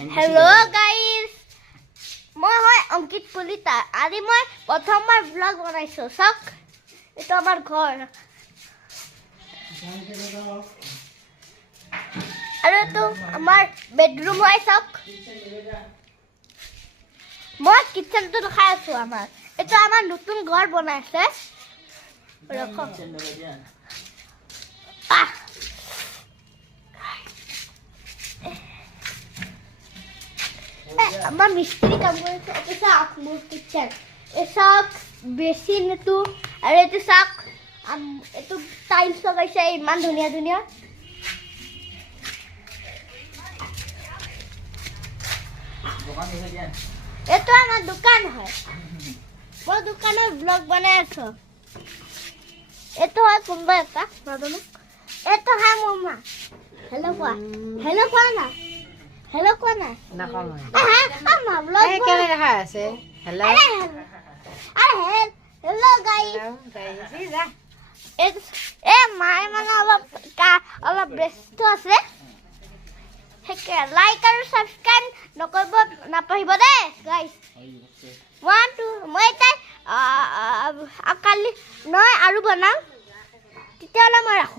Hello guys, মই হয় অংকিত কলিতা। আজি মই প্ৰথমবাৰ ব্লগ বনাইছো। চাওক, এইটো আমাৰ ঘৰ আৰু এইটো আমাৰ বেডৰুম হয়। চাওক, মই কিচেনটো দেখাই আছো। এইটো আমাৰ নতুন ঘৰ বনাইছে। আমাৰ মিস্ত্ৰী কাম কৰিছে। এইটো চাওক মোৰ কিচেন। এই চাওক বেচিন এইটো, আৰু এইটো চাওক এইটো টাইলছ লগাইছে ইমান ধুনীয়া ধুনীয়া। এইটো আমাৰ দোকান হয়। মই দোকানৰ ব্লগ বনাই আছো। এইটো হয় কোনবা এটা নাজানো। এইটো হয় মোৰ মা। হেল্ল' কোৱা, হেল্ল' কোৱা না, হেল্ল' কোৱা না। নকওঁ মা ব্লগ কেনে দেখা আছে। Hello' hello' guys. মায়ে মানে অলপ ব্যস্ত আছে। লাইক আৰু সাবস্ক্ৰাইব নকৰিব নাপাহৰিব দেই গাইস। মই তাই কালি নহয় আৰু বনাম, তেতিয়াহ'লে মই ৰাখোঁ।